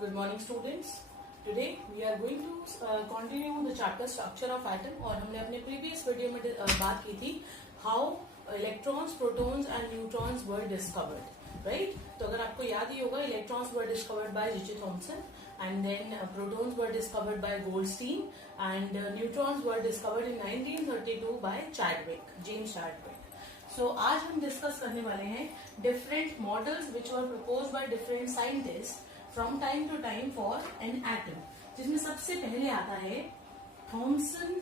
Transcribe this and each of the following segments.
Good morning students. Today we are going to continue the chapter structure of atom और हमने अपने previous video में बात की थी how electrons, protons and neutrons were discovered, right? तो अगर आपको याद ही होगा electrons were discovered by J.J. Thomson and then protons were discovered by Goldstein and neutrons were discovered in 1932 by Chadwick, James Chadwick. So आज हम discuss करने वाले हैं different models which were proposed by different scientists from time to time for an atom, जिसमें सबसे पहले आता है थॉमसन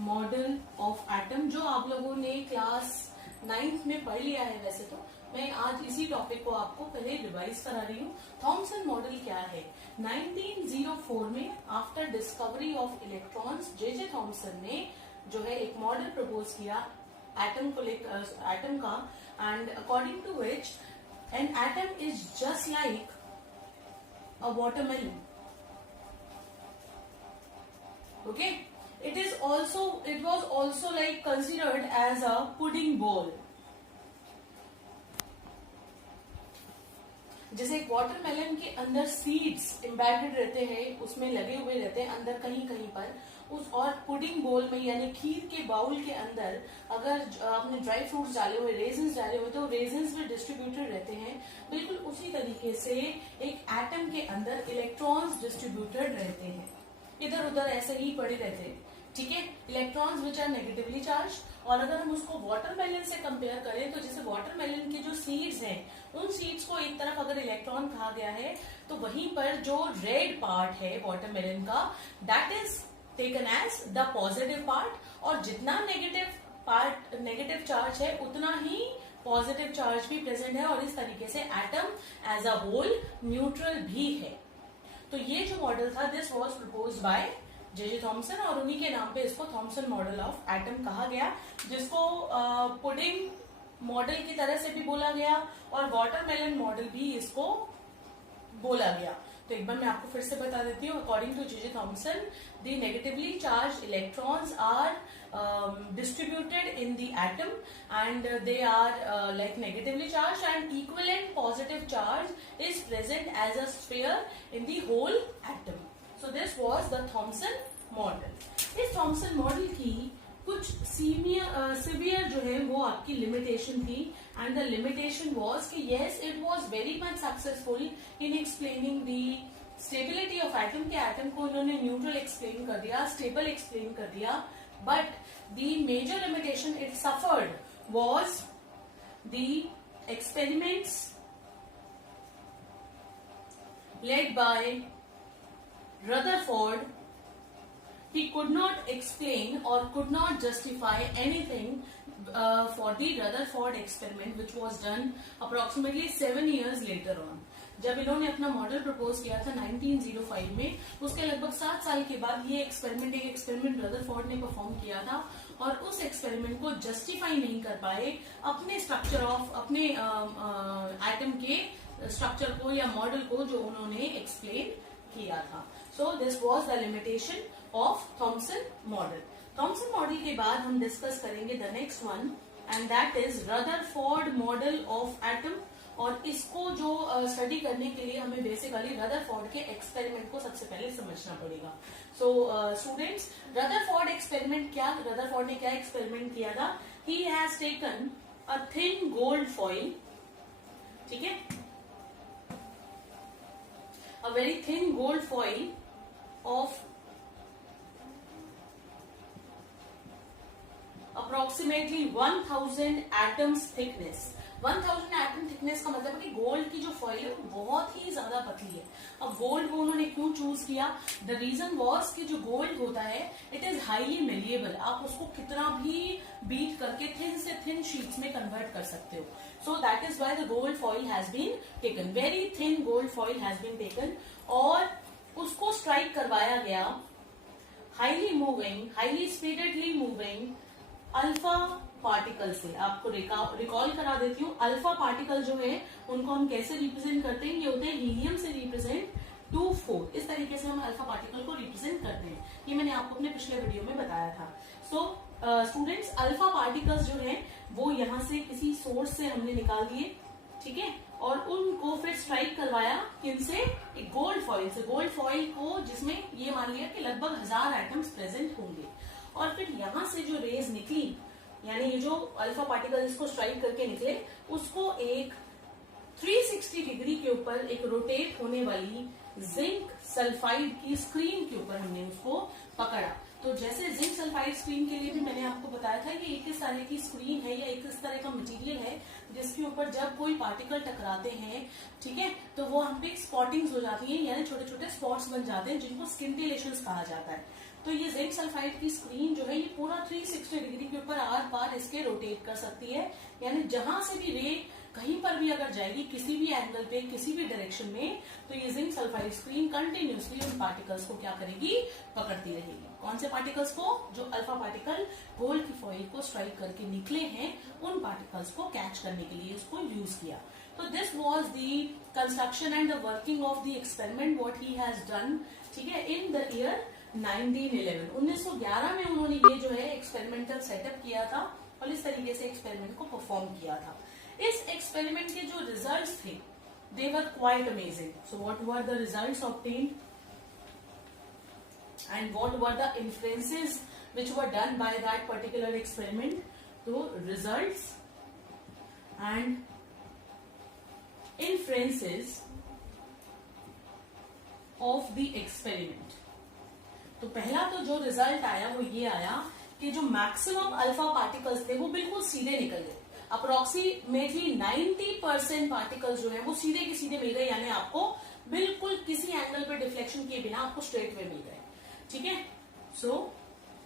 मॉडल ऑफ एटम, जो आप लोगों ने क्लास 9th में पढ़ लिया है। वैसे तो मैं आज इसी टॉपिक को आपको पहले रिवाइज करा रही हूँ। थॉमसन मॉडल क्या है? 1904 में after discovery of electrons J Thomson ने जो है एक मॉडल प्रपोज किया एटम को एटम का, and according to which an atom is just like a watermelon. Okay, it was also like considered as a pudding bowl. जैसे एक watermelon के अंदर सीड्स एम्बेडेड रहते हैं, उसमें लगे हुए रहते हैं अंदर कहीं कहीं पर, उस और पुडिंग बोल में यानी खीर के बाउल के अंदर अगर आपने ड्राई फ्रूट्स डाले हुए, रेजिन्स डाले हुए, तो रेजिन्स भी डिस्ट्रीब्यूटेड रहते हैं। बिल्कुल उसी तरीके से एक एटम के अंदर इलेक्ट्रॉन्स डिस्ट्रीब्यूटेड रहते हैं, इधर उधर ऐसे ही पड़े रहते हैं। ठीक है, electrons which are negatively charge. और अगर हम उसको वाटरमेलन से कंपेयर करें तो जैसे वाटरमेलन के जो सीड्स हैं, उन सीड्स को एक तरफ अगर इलेक्ट्रॉन कहा गया है तो वहीं पर जो रेड पार्ट है वाटरमेलन का, that is taken as the positive part, और जितना नेगेटिव चार्ज है उतना ही पॉजिटिव चार्ज भी प्रेजेंट है, और इस तरीके से atom as a whole neutral भी है। तो ये जो मॉडल था, this was proposed by J Thomson, और उन्हीं के नाम पे इसको थॉमसन मॉडल ऑफ एटम कहा गया, जिसको पुडिंग मॉडल की तरह से भी बोला गया और वाटरमेलन मॉडल भी इसको बोला गया। तो एक बार मैं आपको फिर से बता देती हूँ। According to J Thomson, the negatively charge electrons are distributed in the atom and they are like negatively charged, and equivalent positive charge is present as a sphere in the whole atom. So this was the Thomson model. इस Thomson model की कुछ severe जो है वो आपकी limitation थी, and the limitation was कि yes it was very much successful in explaining the stability of atom, के atom को उन्होंने neutral explain कर दिया, stable explain कर दिया, but the major limitation it suffered was the experiments led by Rutherford. He could not explain or could not justify anything for the Rutherford experiment, which was done approximately 7 years later on. जब इन्होंने अपना model propose किया था 1905 में, उसके लगभग 7 साल के बाद ये एक एक्सपेरिमेंट रदरफोर्ड ने परफॉर्म किया था, और उस एक्सपेरिमेंट को जस्टिफाई नहीं कर पाए अपने स्ट्रक्चर ऑफ अपने एटम के स्ट्रक्चर को या मॉडल को जो उन्होंने एक्सप्लेन किया था। So this was the limitation of Thompson model. Thompson model के बाद हम डिस्कस करेंगे the next one, and that is Rutherford model of atom. और इसको जो स्टडी करने के लिए हमें बेसिकली रदरफोर्ड के एक्सपेरिमेंट को सबसे पहले समझना पड़ेगा। सो स्टूडेंट्स, रदरफोर्ड एक्सपेरिमेंट क्या, रदरफोर्ड ने क्या एक्सपेरिमेंट किया था? He has taken a thin gold foil, ठीक है, a very thin gold foil of approximately 1000 atoms thickness. 1000 atom thickness का मतलब है कि गोल्ड की जो फॉइल है वो बहुत ही ज्यादा पतली है। अब गोल्ड को उन्होंने क्यों चूज किया? द रीजन वॉज कि जो गोल्ड होता है इट इज हाईली मेलिएबल, आप उसको कितना भी बीट करके थिन से थिन शीट्स में कन्वर्ट कर सकते हो। So that is why the gold foil has been taken, very thin gold foil has been taken, और उसको स्ट्राइक करवाया गया highly moving, highly speededly moving alpha particle से। आपको रिकॉल करा देती हूँ, अल्फा पार्टिकल जो है उनको हम कैसे रिप्रेजेंट करते हैं? ये होते हैं हीलियम से रिप्रेजेंट 2-4, इस तरीके से हम अल्फा पार्टिकल को रिप्रेजेंट करते हैं। ये मैंने आपको अपने पिछले वीडियो में बताया था। सो स्टूडेंट्स, अल्फा पार्टिकल्स जो है वो यहाँ से किसी सोर्स से हमने निकाल दिए, ठीक है, और उनको फिर स्ट्राइक करवाया किनसे, एक गोल्ड फॉइल से। गोल्ड फॉइल को जिसमें ये मान लिया कि लगभग 1000 एटम्स प्रेजेंट होंगे। और फिर यहां से जो रेज निकली, यानी ये जो अल्फा पार्टिकल इसको स्ट्राइक करके निकले, उसको एक 360 डिग्री के ऊपर एक रोटेट होने वाली जिंक सल्फाइड की स्क्रीन के ऊपर हमने उसको पकड़ा। तो जैसे जिंक सल्फाइड स्क्रीन के लिए भी मैंने आपको बताया था कि एक इस तरह की स्क्रीन है या एक इस तरह का मटेरियल है जिसके ऊपर जब कोई पार्टिकल टकराते हैं, ठीक है, तो वो हम पे स्पॉटिंग्स हो जाती हैं, यानी छोटे छोटे स्पॉट्स बन जाते हैं जिनको स्किंटिलेशंस कहा जाता है। तो ये जिंक सल्फाइड की स्क्रीन जो है ये पूरा 360 डिग्री के ऊपर आर पार इसके रोटेट कर सकती है, यानी जहां से भी रे कहीं पर भी अगर जाएगी किसी भी एंगल पे किसी भी डायरेक्शन में, तो ये जिंक सल्फाइड स्क्रीन कंटिन्यूसली उन पार्टिकल्स को क्या करेगी, पकड़ती रहेगी। कौन से पार्टिकल्स को, जो अल्फा पार्टिकल गोल्ड की फॉइल को स्ट्राइक करके निकले हैं, उन पार्टिकल्स को कैच करने के लिए इसको यूज किया। तो this was the construction and the working of the experiment what he has done, ठीक है, इन द ईयर 1911। 1911 में उन्होंने ये जो है एक्सपेरिमेंटल सेटअप किया था और इस तरीके से एक्सपेरिमेंट को परफॉर्म किया था। इस एक्सपेरिमेंट के जो रिजल्ट्स थे they were quite amazing. So what were the results obtained and what were the inferences which were done by that particular experiment? So results and inferences of the experiment. तो पहला तो जो result आया वो ये आया कि जो मैक्सिमम अल्फा पार्टिकल्स थे वो बिल्कुल सीधे निकल गए। अप्रोक्सीमेटली 90% पार्टिकल्स जो है वो सीधे के सीधे मिल गए, यानी आपको बिल्कुल किसी एंगल पे डिफ्लेक्शन किए बिना आपको स्ट्रेट वे मिल गए, ठीक है। So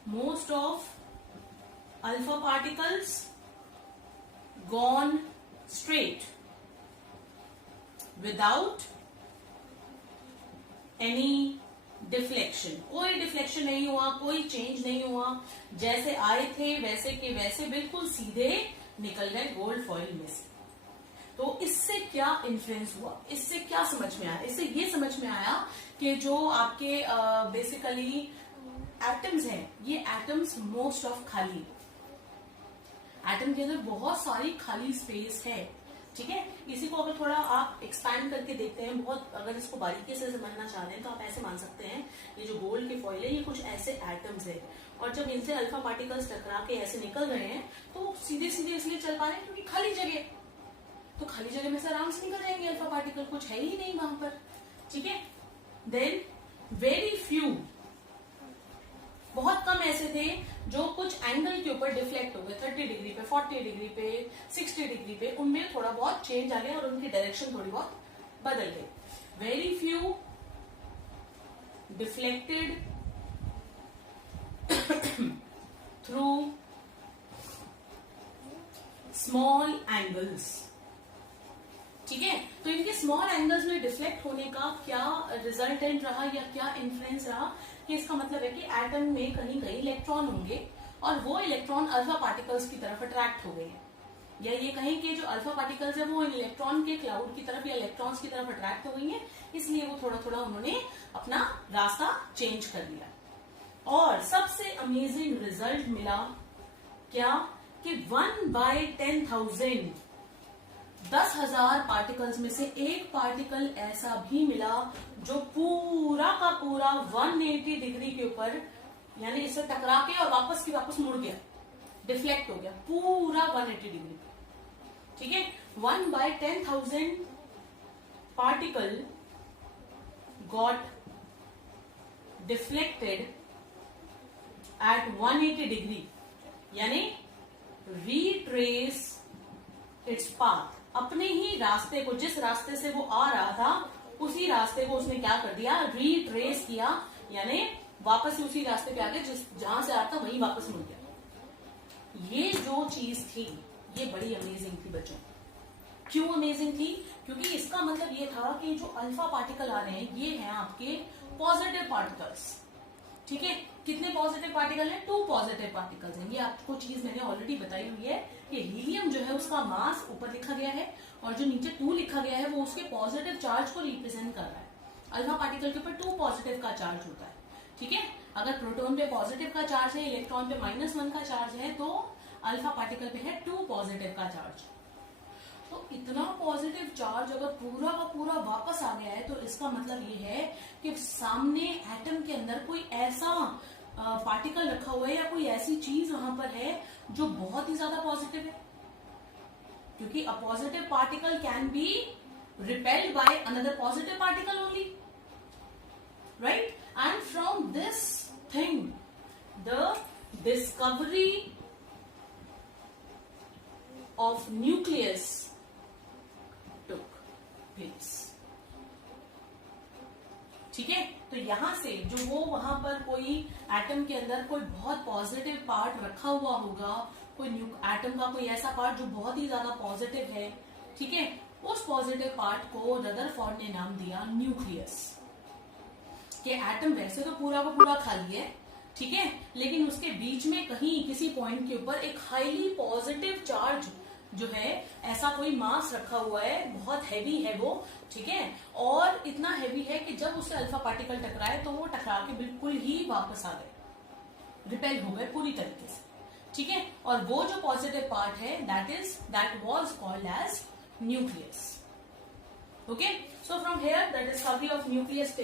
most of alpha particles gone straight without any deflection, कोई डिफ्लेक्शन नहीं हुआ, कोई चेंज नहीं हुआ, जैसे आए थे वैसे के वैसे बिल्कुल सीधे निकल गए गोल्ड फॉइल में से। तो इससे क्या इन्फ्लुएंस हुआ, इससे क्या समझ में आया, इससे ये समझ में आया कि जो आपके बेसिकली एटम्स हैं, ये एटम्स मोस्ट ऑफ खाली, एटम के अंदर बहुत सारी खाली स्पेस है, ठीक है। इसी को अगर थोड़ा आप एक्सपैंड करके देखते हैं, बहुत अगर इसको बारीकी से समझना चाहते हैं तो आप ऐसे मान सकते हैं, ये जो गोल्ड की फॉइल है ये कुछ ऐसे एटम्स है और जब इनसे अल्फा पार्टिकल्स टकरा के ऐसे निकल रहे हैं तो सीधे सीधे इसलिए चल पा रहे हैं क्योंकि खाली जगह, तो खाली जगह में से आराम से निकल जाएंगे अल्फा पार्टिकल, कुछ है ही नहीं वहां पर, ठीक है। देन वेरी फ्यू, बहुत कम ऐसे थे जो कुछ एंगल के ऊपर डिफ्लेक्ट हो गए, 30 डिग्री पे, 40 डिग्री पे, 60 डिग्री पे, उनमें थोड़ा बहुत चेंज आ गया और उनकी डायरेक्शन थोड़ी बहुत बदल गई। Very few deflected through small angles, ठीक है। तो इनके स्मॉल एंगल्स में डिफ्लेक्ट होने का क्या रिजल्टेंट रहा या क्या इन्फ्लुएंस रहा, कि इसका मतलब है कि एटम में कहीं कहीं इलेक्ट्रॉन होंगे और वो इलेक्ट्रॉन अल्फा पार्टिकल्स की तरफ अट्रैक्ट हो गए हैं, या ये कहें कि जो अल्फा पार्टिकल्स है वो इलेक्ट्रॉन के क्लाउड की तरफ या इलेक्ट्रॉन्स की तरफ अट्रैक्ट हो गई है, इसलिए वो थोड़ा थोड़ा उन्होंने अपना रास्ता चेंज कर लिया। और सबसे अमेजिंग रिजल्ट मिला क्या, कि 1/10,000 10,000 पार्टिकल्स में से एक पार्टिकल ऐसा भी मिला जो पूरा का पूरा 180 डिग्री के ऊपर, यानी इससे टकरा के और वापस की वापस मुड़ गया, डिफ्लेक्ट हो गया पूरा 180 डिग्री, ठीक है। 1/10,000 particle got deflected at 180 degree, यानी रीट्रेस इट्स पाथ, अपने ही रास्ते को, जिस रास्ते से वो आ रहा था उसी रास्ते को उसने क्या कर दिया, रीट्रेस किया, यानी वापस उसी रास्ते पे आके जहां से आता वहीं वापस मुड़ गया। ये जो चीज थी ये बड़ी अमेजिंग थी बच्चों। क्यों अमेजिंग थी, क्योंकि इसका मतलब ये था कि जो अल्फा पार्टिकल आ रहे हैं ये हैं आपके पॉजिटिव पार्टिकल्स, ठीक है। कितने पॉजिटिव पार्टिकल हैं, 2 पॉजिटिव पार्टिकल्स हैं। ये आपको चीज मैंने ऑलरेडी बताई हुई है कि हीलियम जो है उसका मास ऊपर लिखा गया है और जो नीचे 2 लिखा गया है वो उसके पॉजिटिव चार्ज को रिप्रेजेंट कर रहा है। अल्फा पार्टिकल के ऊपर 2 पॉजिटिव का चार्ज होता है, ठीक है। अगर प्रोटॉन पे पॉजिटिव का चार्ज है, इलेक्ट्रॉन पे -1 का चार्ज है, तो अल्फा पार्टिकल पे है 2 पॉजिटिव का चार्ज। तो इतना पॉजिटिव चार्ज अगर पूरा का पूरा वापस आ गया है तो इसका मतलब ये है कि सामने एटम के अंदर कोई ऐसा पार्टिकल रखा हुआ है या कोई ऐसी चीज वहां पर है जो बहुत ही ज्यादा पॉजिटिव है, क्योंकि a positive particle can be repelled by another positive particle only, right? And from this thing the discovery of nucleus took place. ठीक है, तो यहां से जो वो वहां पर कोई एटम के अंदर कोई बहुत पॉजिटिव पार्ट रखा हुआ होगा, कोई एटम का कोई ऐसा पार्ट जो बहुत ही ज्यादा पॉजिटिव है, ठीक है, उस पॉजिटिव पार्ट को रदरफोर्ड ने नाम दिया न्यूक्लियस। कि एटम वैसे तो पूरा का पूरा खाली है, ठीक है, लेकिन उसके बीच में कहीं किसी पॉइंट के ऊपर एक हाईली पॉजिटिव चार्ज जो है, ऐसा कोई मास रखा हुआ है, बहुत हैवी है वो, ठीक है, और इतना हैवी है कि जब उससे अल्फा पार्टिकल टकराए तो वो टकरा के बिल्कुल ही वापस आ गए, रिपेल हो गए पूरी तरीके से, ठीक है। और वो जो पॉजिटिव पार्ट है that was called as nucleus. Okay, so from here the discovery of nucleus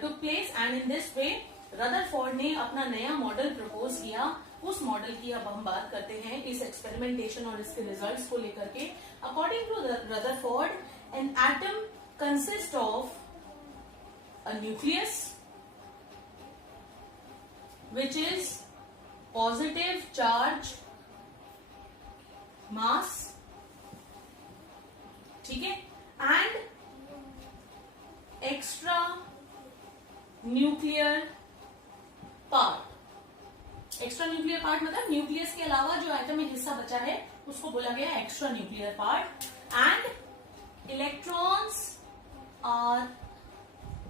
took place and in this way Rutherford ने अपना नया मॉडल प्रपोज किया। उस मॉडल की अब हम बात करते हैं इस एक्सपेरिमेंटेशन और इसके रिजल्ट्स को लेकर के। According to Rutherford, an atom consist of a nucleus which is positive charge mass, ठीक है, and extra nuclear part। Extra nuclear part मतलब न्यूक्लियस के अलावा जो एटम में हिस्सा बचा है उसको बोला गया extra nuclear part. And electrons are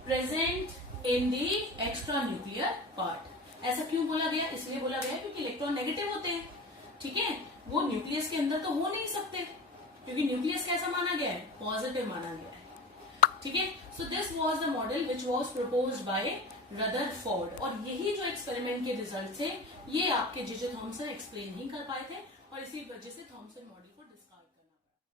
present in the extra nuclear part. ऐसा क्यों बोला गया? इसलिए बोला गया क्योंकि इलेक्ट्रॉन नेगेटिव होते हैं, ठीक है, वो न्यूक्लियस के अंदर तो हो नहीं सकते, क्योंकि न्यूक्लियस कैसा माना गया है? पॉजिटिव माना गया है, ठीक है। So this was the model which was proposed bye Rutherford. और यही जो एक्सपेरिमेंट के रिजल्ट थे ये आपके जे जे थॉमसन एक्सप्लेन नहीं कर पाए थे, और इसी वजह से थॉमसन मॉडल